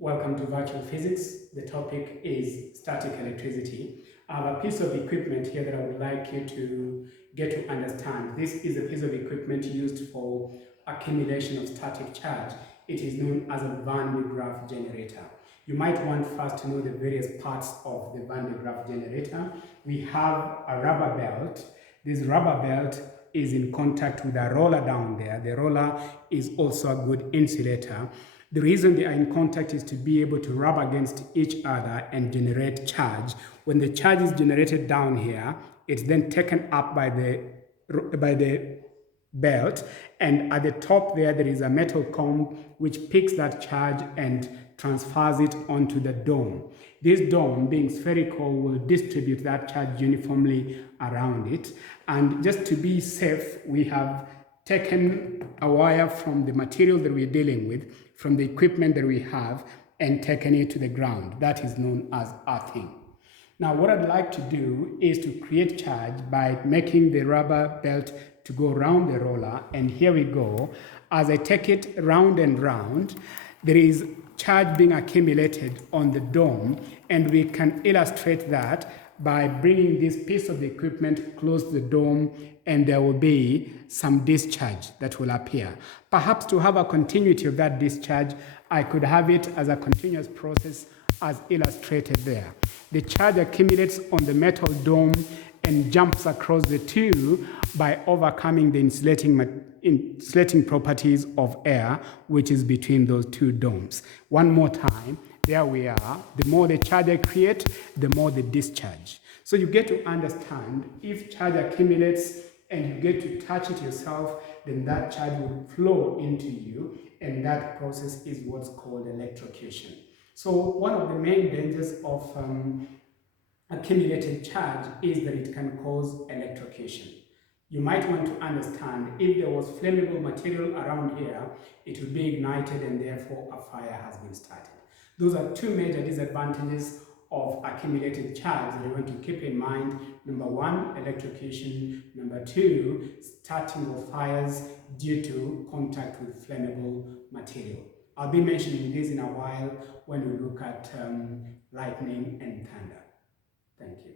Welcome to Virtual Physics. The topic is static electricity. I have a piece of equipment here that I would like you to get to understand. This is a piece of equipment used for accumulation of static charge. It is known as a Van de Graaff generator. You might want first to know the various parts of the Van de Graaff generator. We have a rubber belt. This rubber belt is in contact with a roller down there. The roller is also a good insulator. The reason they are in contact is to be able to rub against each other and generate charge. When the charge is generated down here, it's then taken up by the belt, and at the top there is a metal comb which picks that charge and transfers it onto the dome. This dome, being spherical, will distribute that charge uniformly around it. And just to be safe, we have taken a wire from the material that we're dealing with, from the equipment that we have, and taken it to the ground. That is known as earthing. Now, what I'd like to do is to create charge by making the rubber belt to go around the roller, and here we go. As I take it round and round, there is charge being accumulated on the dome, and we can illustrate that by bringing this piece of the equipment close to the dome, and there will be some discharge that will appear. Perhaps to have a continuity of that discharge, I could have it as a continuous process as illustrated there. The charge accumulates on the metal dome and jumps across the two by overcoming the insulating properties of air, which is between those two domes. One more time, there we are. The more the charge I create, the more the discharge. So you get to understand, if charge accumulates and you get to touch it yourself, then that charge will flow into you, and that process is what's called electrocution. So one of the main dangers of accumulated charge is that it can cause electrocution. You might want to understand, if there was flammable material around here, it would be ignited and therefore a fire has been started. Those are two major disadvantages of accumulated charge that you want to keep in mind. Number one, electrocution. Number two, starting of fires due to contact with flammable material. I'll be mentioning this in a while when we look at lightning and thunder. Thank you.